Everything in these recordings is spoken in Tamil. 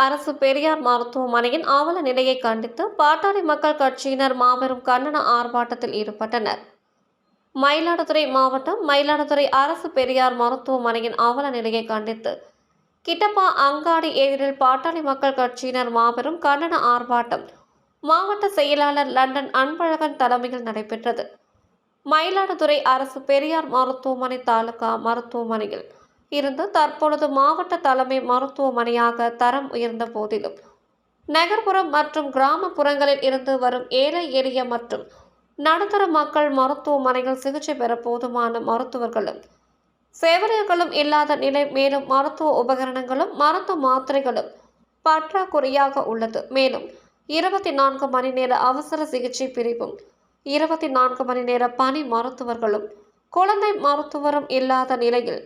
அரசு பெரியார் மருத்துவமனையின் அவல நிலையை கண்டித்து பாட்டாளி மக்கள் கட்சியினர் மாபெரும் கண்டன ஆர்ப்பாட்டத்தில் ஈடுபட்டனர். மயிலாடுதுறை மாவட்டம் மயிலாடுதுறை அரசு பெரியார் மருத்துவமனையின் அவல நிலையை கண்டித்து கிட்டப்பா அங்காடி எதிரில் பாட்டாளி மக்கள் கட்சியினர் மாபெரும் கண்டன ஆர்ப்பாட்டம் மாவட்ட செயலாளர் லண்டன் அன்பழகன் தலைமையில் நடைபெற்றது. மயிலாடுதுறை அரசு பெரியார் மருத்துவமனை தாலுகா மருத்துவமனையில் இருந்து தற்பொழுது மாவட்ட தலைமை மருத்துவமனையாக தரம் உயர்ந்த போதிலும் நகர்ப்புறம் மற்றும் கிராமப்புறங்களில் இருந்து வரும் ஏழை எளிய மற்றும் நடுத்தர மக்கள் மருத்துவமனையில் சிகிச்சை பெற போதுமான மருத்துவர்களும் செவிலியர்களும் இல்லாத நிலை. மேலும் மருத்துவ உபகரணங்களும் மருந்து மாத்திரைகளும் பற்றாக்குறையாக உள்ளது. மேலும் 24 மணி நேர அவசர சிகிச்சை பிரிவும் 24 மணி நேர பணி மருத்துவர்களும் குழந்தை மருத்துவரும் இல்லாத நிலையில்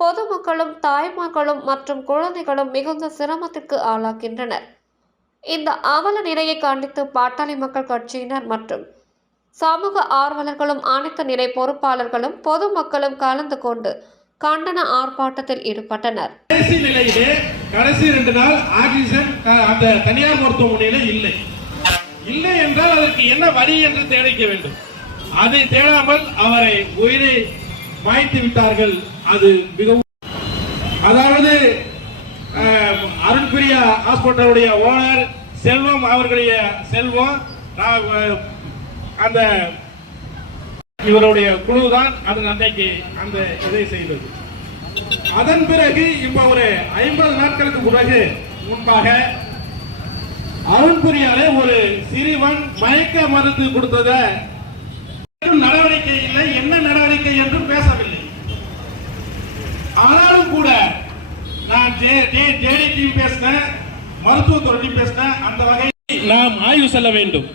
பொதுமக்களும் தாய்மார்களும் மற்றும் குழந்தைகளும் மிகுந்த சிரமத்திற்கு ஆளாகின்றனர். இந்த அவல நிலையை கண்டித்து பாட்டாளி மக்கள் கட்சியினர் மற்றும் சமூக ஆர்வலர்களும் அனைத்து நிலை பொறுப்பாளர்களும் பொதுமக்களும் கலந்து கொண்டு கண்டன ஆர்ப்பாட்டத்தில் ஈடுபட்டனர். கடைசி நிலையிலே கடைசி 2 நாள் ஆக்சிஜன் அந்த தனியார் மருத்துவமனையில இல்லை என்றால் அதற்கு என்ன வழி என்று தேடிக்க வேண்டும். அதை தேடாமல் அவரை உயிரை மாய்த்து விட்டார்கள். அது மிகவும், அதாவது அருண்பிரியா ஹாஸ்பிட்டலுடைய ஓனர் செல்வம் அவர்களுடைய செல்வம் அந்த இவருடைய குழுதான் அது அன்றைக்கு அந்த இதை செய்தது. அதன் பிறகு இப்ப ஒரு 50 நாட்களுக்கு பிறகு முன்பாக அருண்பிரியாலே ஒரு சிறுவன் மயக்க மருந்து கொடுத்தத நடவடிக்கை இல்லை, என்ன நடவடிக்கை என்றும் பேசவில்லை. ஆனாலும் கூட நான் ஜேடிடி பேசினேன், மருத்துவத்துறை பேசினேன். அந்த வகையில் நாம் ஆய்வு செல்ல வேண்டும்.